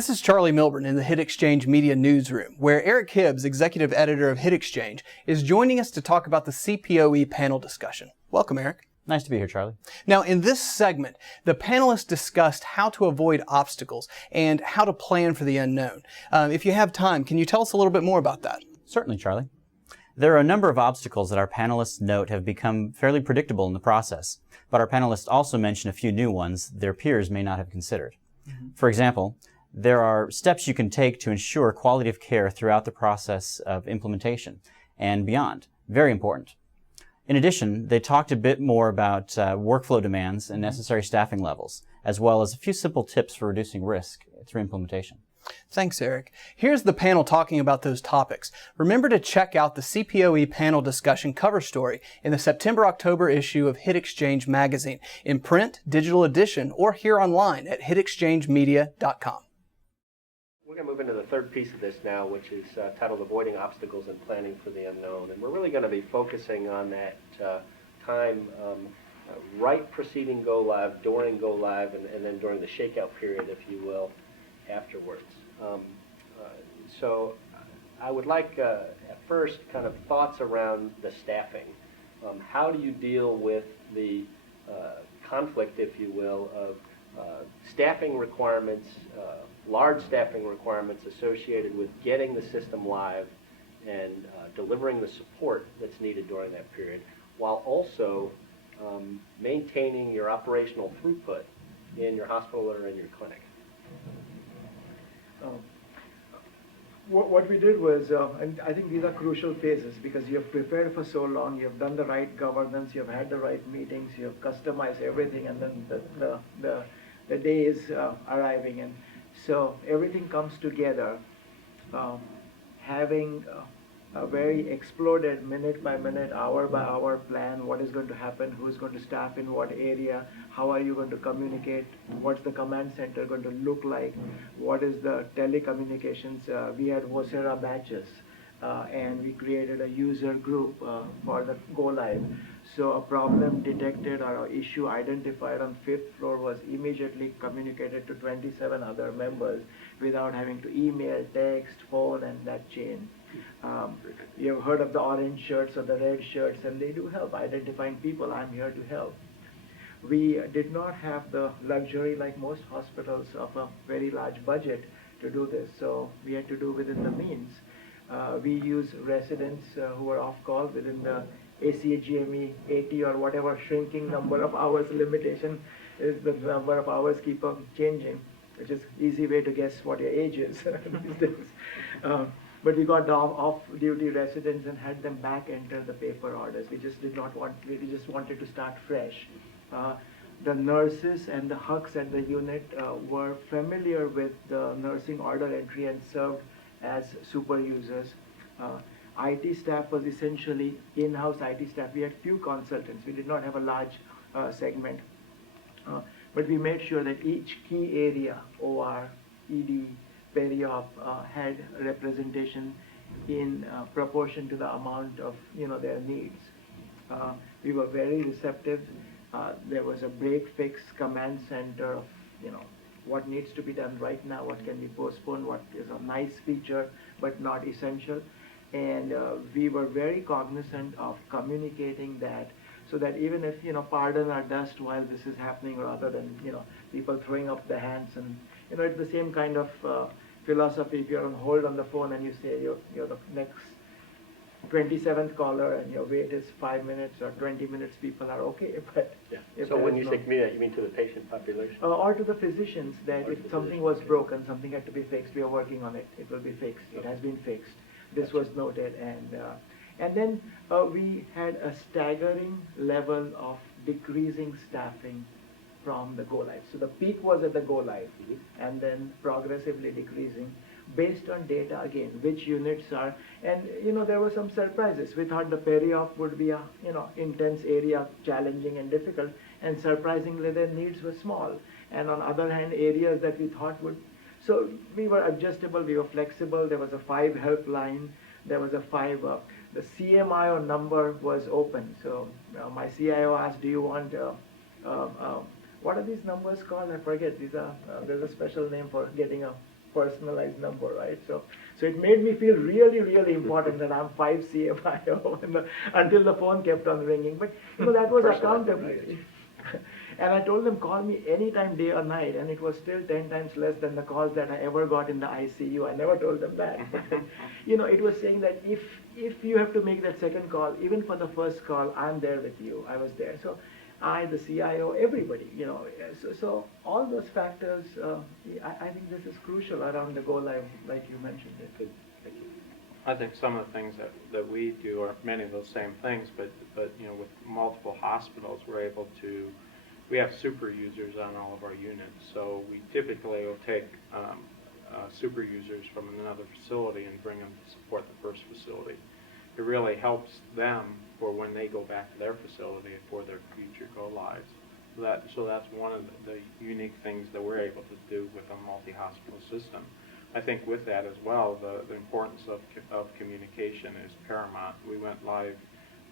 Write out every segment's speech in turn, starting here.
This is Charlie Milburn in the Hit Exchange Media Newsroom, where Eric Hibbs, executive editor of Hit Exchange, is joining us to talk about the CPOE panel discussion. Welcome, Eric. Nice to be here, Charlie. Now, in this segment, the panelists discussed how to avoid obstacles and how to plan for the unknown. If you have time, can you tell us a little bit more about that? Certainly, Charlie. There are a number of obstacles that our panelists note have become fairly predictable in the process, but our panelists also mention a few new ones their peers may not have considered. For example, there are steps you can take to ensure quality of care throughout the process of implementation and beyond. Very important. In addition, they talked a bit more about workflow demands and necessary staffing levels, as well as a few simple tips for reducing risk through implementation. Thanks, Eric. Here's the panel talking about those topics. Remember to check out the CPOE panel discussion cover story in the September-October issue of Hit Exchange magazine, in print, digital edition, or here online at hitexchangemedia.com. We're going to move into the third piece of this now, which is titled Avoiding Obstacles and Planning for the Unknown. And we're really going to be focusing on that time right preceding go live, during go live, and then during the shakeout period, if you will, afterwards. So I would like at first kind of thoughts around the staffing. How do you deal with the conflict, if you will, of staffing requirements, large staffing requirements associated with getting the system live and delivering the support that's needed during that period, while also maintaining your operational throughput in your hospital or in your clinic? What we did was, and I think these are crucial phases because you have prepared for so long, you have done the right governance, you have had the right meetings, you have customized everything, and then the day is arriving, and so everything comes together. Having a very exploded minute by minute, hour by hour plan, what is going to happen, who is going to staff in what area, how are you going to communicate, what's the command center going to look like, what is the telecommunications. We had Vocera batches and we created a user group for the go live. So a problem detected or an issue identified on 5th floor was immediately communicated to 27 other members without having to email, text, phone, and that chain. You've heard of the orange shirts or the red shirts, and they do help identifying people. I'm here to help. We did not have the luxury, like most hospitals, of a very large budget to do this, so we had to do within the means. We use residents who are off call within the ACA-GME 80 or whatever shrinking number of hours limitation is. The number of hours keep on changing, which is easy way to guess what your age is these days. But we got the off-duty residents and had them back enter the paper orders. We just did not want, we just wanted to start fresh. The nurses and the HUCs at the unit were familiar with the nursing order entry and served as super users. IT staff was essentially in-house IT staff. We had few consultants. We did not have a large segment. But we made sure that each key area, OR, ED, peri-op, had representation in proportion to the amount of their needs. We were very receptive. There was a break-fix command center of what needs to be done right now, what can be postponed, what is a nice feature but not essential. And we were very cognizant of communicating that, so that even if pardon our dust while this is happening, rather than people throwing up their hands, and it's the same kind of philosophy. If you're on hold on the phone and you say you're the next 27th caller and your wait is 5 minutes or 20 minutes, people are okay. But yeah. So when you say community, you mean to the patient population? Or to the physicians, that if something was broken, something had to be fixed, we are working on it, it will be fixed. It has been fixed. This was noted, and then we had a staggering level of decreasing staffing from the go live. So the peak was at the go live, and then progressively decreasing based on data again, which units are, and there were some surprises. We thought the peri-op would be a intense area, challenging and difficult, and surprisingly their needs were small. And on other hand, areas that we thought would, so we were adjustable, we were flexible. There was a 5 helpline, there was a 5, the CMIO number was open. So my CIO asked, do you want what are these numbers called? I forget. These are there's a special name for getting a personalized number, right? So it made me feel really, really important that I'm 5 CFIO until the phone kept on ringing. But that was accountability. And I told them, call me anytime, day or night, and it was still 10 times less than the calls that I ever got in the ICU. I never told them that. It was saying that if you have to make that second call, even for the first call, I'm there with you. I was there. So I, the CIO, everybody, so all those factors, I think this is crucial around the go live, like you mentioned it. Good. Thank you. I think some of the things that we do are many of those same things, but with multiple hospitals, we have super users on all of our units. So we typically will take super users from another facility and bring them to support the first facility. It really helps them for when they go back to their facility for their future go lives. So that's one of the unique things that we're able to do with a multi-hospital system. I think with that as well, the importance of communication is paramount. We went live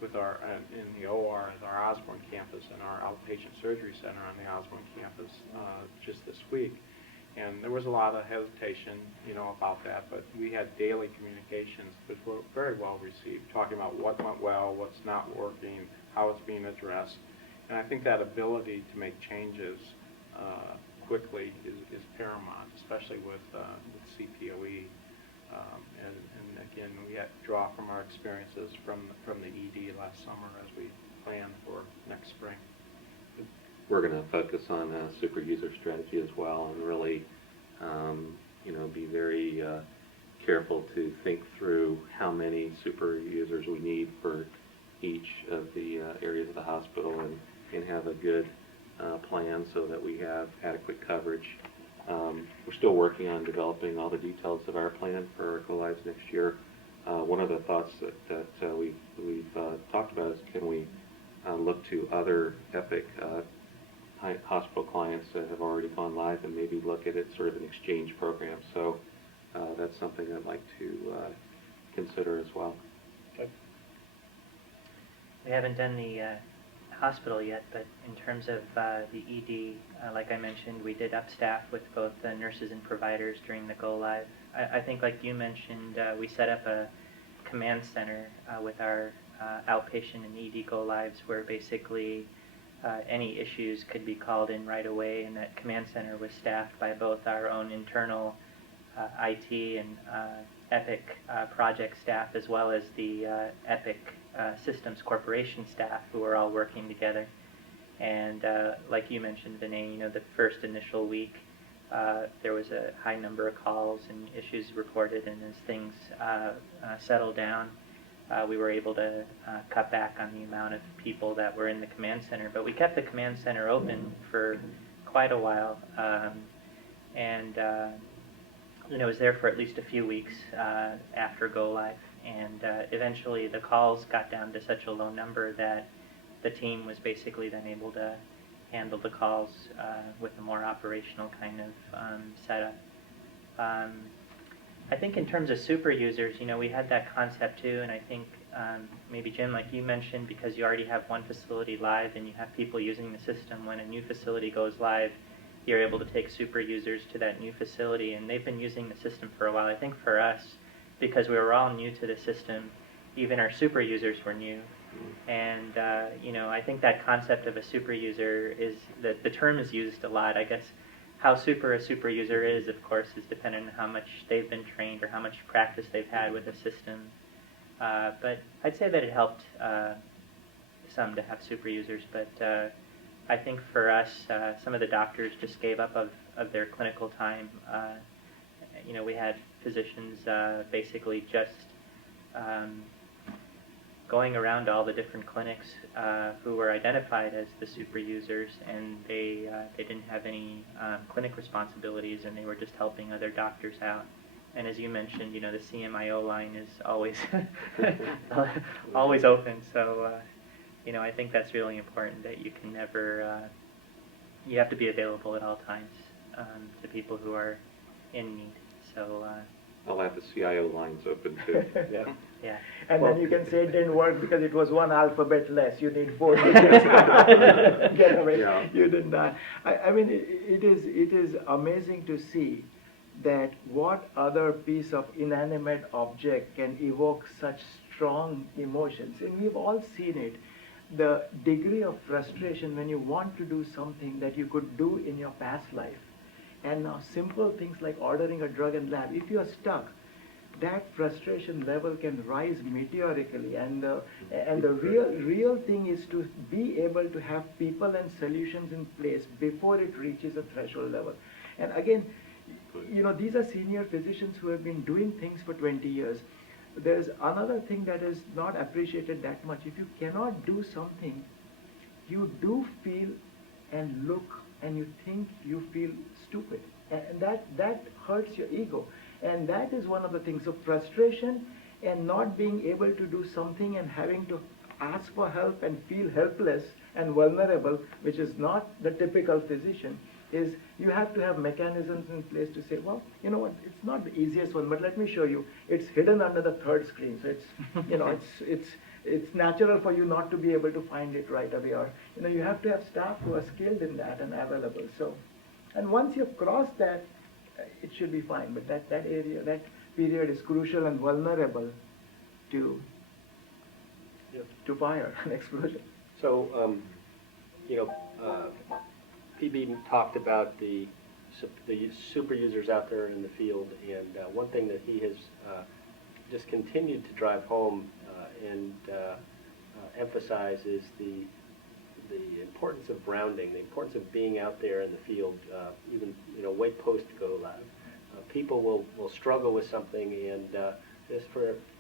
with in the OR at our Osborne campus and our outpatient surgery center on the Osborne campus just this week. And there was a lot of hesitation, about that, but we had daily communications that were very well received, talking about what went well, what's not working, how it's being addressed. And I think that ability to make changes quickly is paramount, especially with CPOE. And again, we had to draw from our experiences from the ED last summer as we plan for next spring. We're going to focus on super user strategy as well, and really, be very careful to think through how many super users we need for each of the areas of the hospital, and have a good plan so that we have adequate coverage. We're still working on developing all the details of our plan for our go lives next year. One of the thoughts that we've talked about is, can we look to other Epic hospital clients that have already gone live and maybe look at it sort of an exchange program. So that's something I'd like to consider as well. Okay. We haven't done the hospital yet, but in terms of the ED, like I mentioned, we did up staff with both the nurses and providers during the go live. I think, like you mentioned, we set up a command center with our outpatient and ED go lives, where basically any issues could be called in right away, and that command center was staffed by both our own internal IT and Epic project staff, as well as the Epic Systems Corporation staff, who are all working together. And like you mentioned, Vinay, the first initial week, there was a high number of calls and issues reported, and as things settled down, we were able to cut back on the amount of people that were in the command center. But we kept the command center open for quite a while, and it was there for at least a few weeks after go live. And eventually the calls got down to such a low number that the team was basically then able to handle the calls with a more operational kind of setup. I think in terms of super users, we had that concept too, and I think maybe Jim, like you mentioned, because you already have one facility live and you have people using the system, when a new facility goes live, you're able to take super users to that new facility, and they've been using the system for a while. I think for us, because we were all new to the system, even our super users were new. And I think that concept of a super user is, the term is used a lot. I guess how super a super user is, of course, is dependent on how much they've been trained or how much practice they've had with the system. But I'd say that it helped some to have super users. But I think for us, some of the doctors just gave up of their clinical time. We had physicians basically just going around to all the different clinics who were identified as the super users, and they didn't have any clinic responsibilities, and they were just helping other doctors out. And as you mentioned, the CMIO line is always always open. So I think that's really important, that you can never you have to be available at all times to people who are in need. So I'll have the CIO lines open too. Yeah. yeah. And then you can say it didn't work because it was one alphabet less. You need 4 digits. Get away. Yeah. You did not. I mean, it is amazing to see that what other piece of inanimate object can evoke such strong emotions. And we've all seen it. The degree of frustration when you want to do something that you could do in your past life. And now simple things like ordering a drug in lab, if you are stuck, that frustration level can rise meteorically. And the real thing is to be able to have people and solutions in place before it reaches a threshold level. And again, you know, these are senior physicians who have been doing things for 20 years. There's another thing that is not appreciated that much. If you cannot do something, you do feel and look and you think you feel stupid. And that hurts your ego. And that is one of the things. So frustration and not being able to do something and having to ask for help and feel helpless and vulnerable, which is not the typical physician, is you have to have mechanisms in place to say, well, you know what, it's not the easiest one, but let me show you. It's hidden under the third screen. So it's, you know, it's natural for you not to be able to find it right away. Or, you know, you have to have staff who are skilled in that and available. So, and once you've crossed that, it should be fine. But that area, that period is crucial and vulnerable to fire and explosion. So, you know, PB talked about the super users out there in the field, and one thing that he has just continued to drive home and emphasize is the importance of grounding, the importance of being out there in the field, even, you know, way post go live. People will struggle with something, and just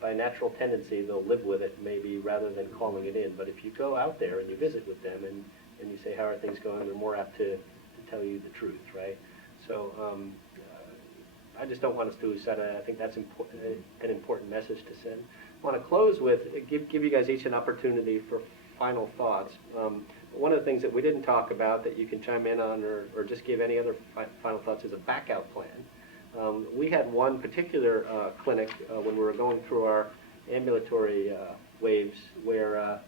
by natural tendency they'll live with it maybe rather than calling it in. But if you go out there and you visit with them and you say, how are things going, they're more apt to tell you the truth, right? So I just don't want us to lose sight of that. I think that's an important message to send. I want to close with, give you guys each an opportunity for final thoughts. One of the things that we didn't talk about that you can chime in on or just give any other final thoughts is a backout plan. We had one particular clinic when we were going through our ambulatory waves where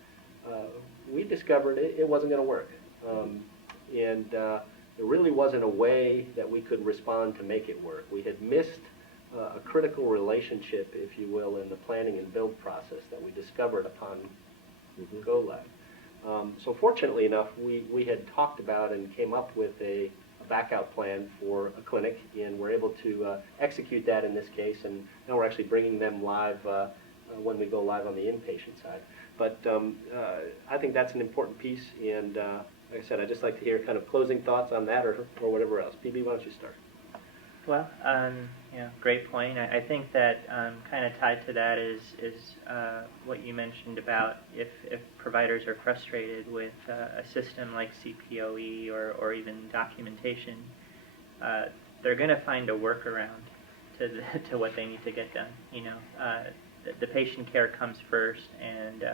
we discovered it wasn't going to work. And there really wasn't a way that we could respond to make it work. We had missed a critical relationship, if you will, in the planning and build process that we discovered upon go live. So fortunately enough, we had talked about and came up with a backup plan for a clinic, and we're able to execute that in this case, and now we're actually bringing them live when we go live on the inpatient side. But I think that's an important piece, and like I said, I'd just like to hear kind of closing thoughts on that or whatever else. PB, why don't you start? Well, great point. I think that kind of tied to that is what you mentioned about if providers are frustrated with a system like CPOE or even documentation, they're going to find a workaround to what they need to get done. You know, the patient care comes first, and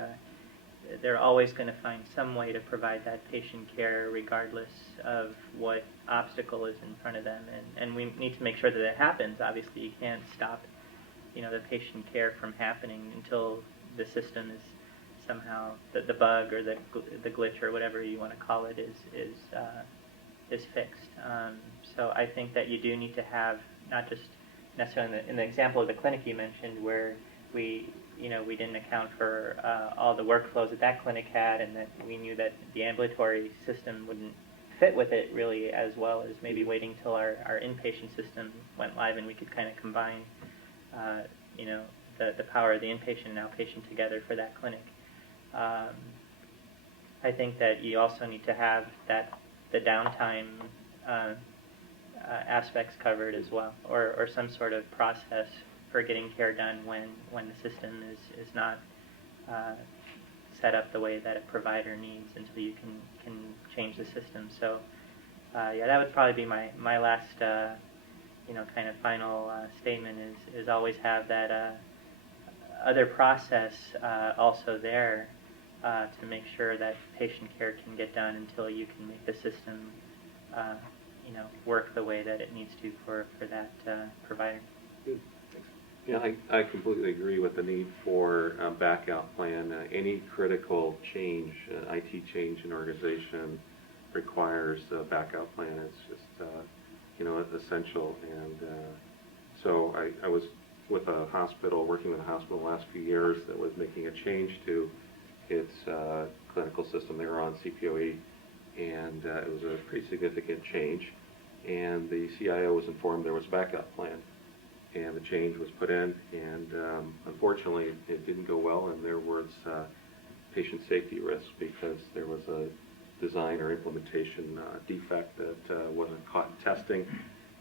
they're always going to find some way to provide that patient care regardless of what obstacle is in front of them. And we need to make sure that it happens. Obviously, you can't stop, you know, the patient care from happening until the system is somehow, the bug or the glitch or whatever you want to call it is fixed. So I think that you do need to have, not just necessarily in the example of the clinic you mentioned where we didn't account for all the workflows that clinic had, and that we knew that the ambulatory system wouldn't fit with it really as well as maybe waiting till our inpatient system went live and we could kind of combine, the power of the inpatient and outpatient together for that clinic. I think that you also need to have the downtime aspects covered as well, or some sort of process for getting care done when the system is not set up the way that a provider needs until you can change the system. So that would probably be my last kind of final statement is always have that other process also there to make sure that patient care can get done until you can make the system work the way that it needs to for that provider. Good. Yeah, I completely agree with the need for a backup plan. Any critical change, IT change in organization requires a backup plan. It's just essential. And so I was with a hospital, working with a hospital the last few years that was making a change to its clinical system. They were on CPOE, and it was a pretty significant change. And the CIO was informed there was a backup plan, and the change was put in, and unfortunately it didn't go well, and there was patient safety risk because there was a design or implementation defect that wasn't caught in testing.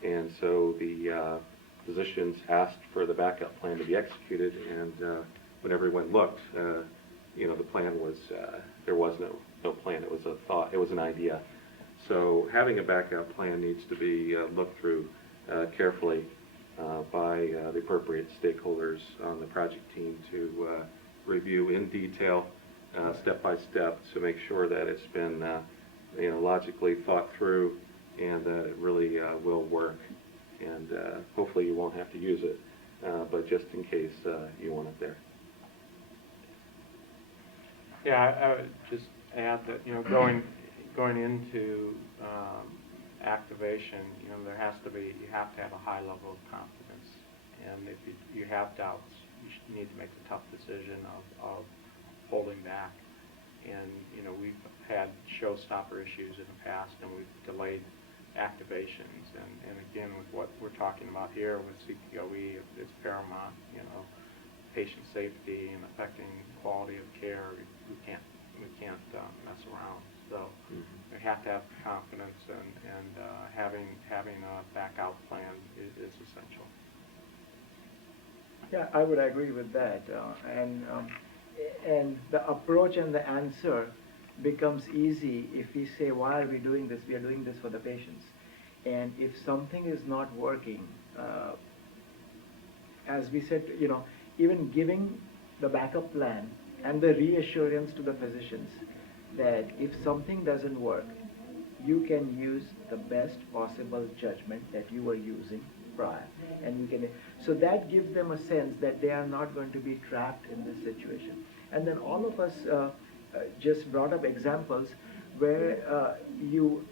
And so the physicians asked for the backup plan to be executed, and when everyone looked, the plan was, there was no plan. It was a thought, it was an idea. So having a backup plan needs to be looked through carefully by the appropriate stakeholders on the project team to review in detail, step by step, to make sure that it's been logically thought through and that it really will work. And hopefully you won't have to use it, but just in case you want it there. Yeah, I would just add that, going into activation, there has to be, you have to have a high level of confidence. And if you have doubts, you need to make the tough decision of holding back. And, we've had showstopper issues in the past, and we've delayed activations. And again, with what we're talking about here with CPOE, it's paramount, patient safety and affecting quality of care. We can't mess around. So we have to have confidence, and having a backup plan is essential. Yeah, I would agree with that. And the approach and the answer becomes easy if we say, why are we doing this? We are doing this for the patients. And if something is not working, as we said, even giving the backup plan and the reassurance to the physicians that if something doesn't work, you can use the best possible judgment that you were using prior, and you can. So that gives them a sense that they are not going to be trapped in this situation. And then all of us just brought up examples where you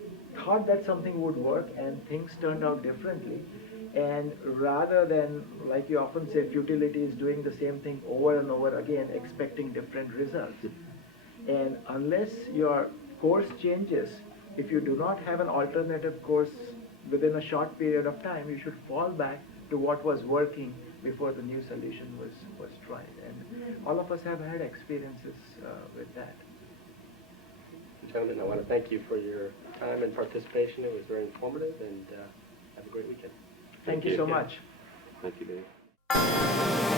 thought that something would work and things turned out differently. And rather than, like you often say, futility is doing the same thing over and over again, expecting different results. And unless your course changes, if you do not have an alternative course within a short period of time, you should fall back to what was working before the new solution was tried. And all of us have had experiences with that. Gentlemen, I want to thank you for your time and participation. It was very informative, and have a great weekend. Thank you so much. Thank you, Dave.